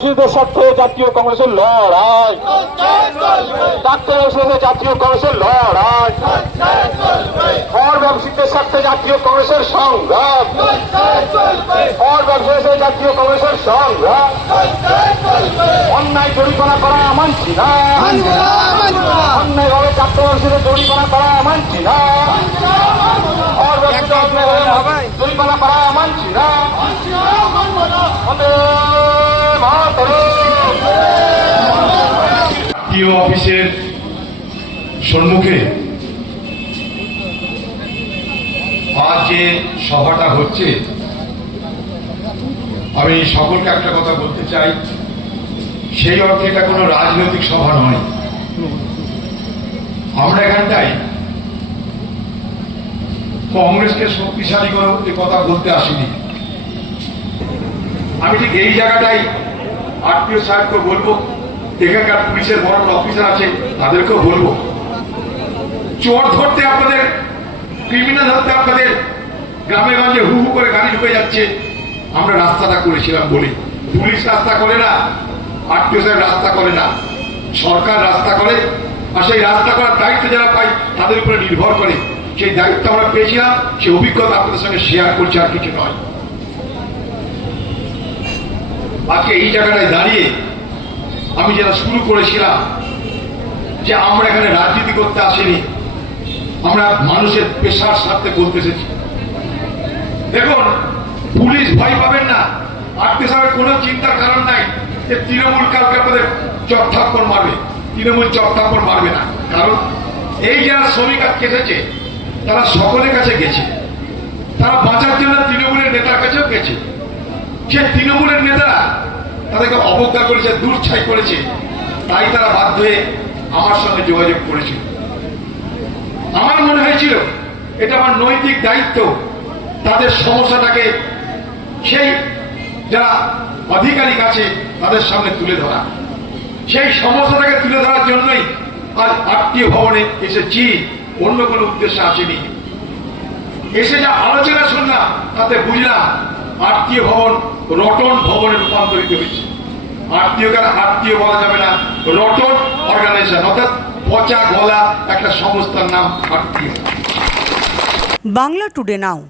মুক্তিযুদ্ধের স্বার্থে জাতীয় কংগ্রেসের লড়াই। ডাক্তার শেষে জাতীয় কংগ্রেসের লড়াই। ফর ব্যবসায়ীদের স্বার্থে জাতীয় কংগ্রেসের সংগ্রাম। ফর ব্যবসায়ীদের জাতীয় কংগ্রেসের সংগ্রাম। অন্যায় জরিমানা করা মানছি না। অন্যায় ভাবে ডাক্তার ব্যবসায়ীদের জরিমানা করা মানছি না। আত্মীয় অফিসের সম্মুখে আজ যে সভাটা হচ্ছে, আমি সকলকে একটা কথা বলতে চাই। সেই অর্থে এটা কোনো রাজনৈতিক সভা নয়। আমরা এখানটায় কংগ্রেসকে শক্তিশালী করে এ কথা বলতে আসিনি। আমি ঠিক এই জায়গাটাই আত্মীয় সাহেবকে বলব এখানকার পুলিশের বড় বড় অফিসার আছে, তাদেরকেও বলব। চোর ধরতে আপনাদের ক্রিমিনাল ধরতে আপনাদের গ্রামে গঞ্জে হু হু করে গাড়ি ঢুকে যাচ্ছে। আমরা রাস্তাটা করেছিলাম বলি। পুলিশ রাস্তা করে না আত্মীয় সাহেব রাস্তা করে না। সরকার রাস্তা করে, আর সেই রাস্তা করার দায়িত্ব যারা পাই তাদের উপরে নির্ভর করে। সেই দায়িত্ব আমরা পেয়েছিলাম, সেই অভিজ্ঞতা আপনাদের সঙ্গে শেয়ার করছি, আর কিছু নয়। আজকে এই জায়গাটায় দাঁড়িয়ে আমি যেটা শুরু করেছিলাম যে আমরা এখানে রাজনীতি করতে আসিনি, আমরা মানুষের পেশার স্বার্থে বলতে এসেছি। দেখুন, পুলিশ ভয় পাবেন না আত্মীয় সাহেবের কোনো চিন্তার কারণ নাই যে তৃণমূল কালকে আপনাদের চটথাপ্পর মারবে। তৃণমূল চটথাপ্পর মারবে না। কারণ এই যারা শ্রমিক আজকে এসেছে, তারা সকলের কাছে গেছে। তারা বাঁচার জন্য তৃণমূলের নেতার কাছেও গেছে। সে তৃণমূলের নেতারা তাদেরকে অবজ্ঞা করেছে, দূরছাই করেছে। তাই তারা বাধ্য হয়ে আমার সঙ্গে যোগাযোগ করেছিল আমার মনে হয়েছিল, এটা আমার নৈতিক দায়িত্ব। তাদের সমস্যাটাকে সেই যারা আধিকারিক আছে, তাদের সামনে তুলে ধরা। সেই সমস্যাটাকে তুলে ধরার জন্যই আজ আত্মীয় ভবনে এসেছি, অন্য কোনো উদ্দেশ্যে আসেনি। এসে যা আলোচনা শুনলাম, তাতে বুঝলাম আত্মীয় ভবন রটন ভবনে রূপান্তরিত হয়েছে। আত্মীয়কার আত্মীয় বলা যাবে না। রটন অর্গানাইজেশন অর্থাৎ পচা গলা একটা সংস্থার নাম আত্মীয় বাংলা টুডে নাও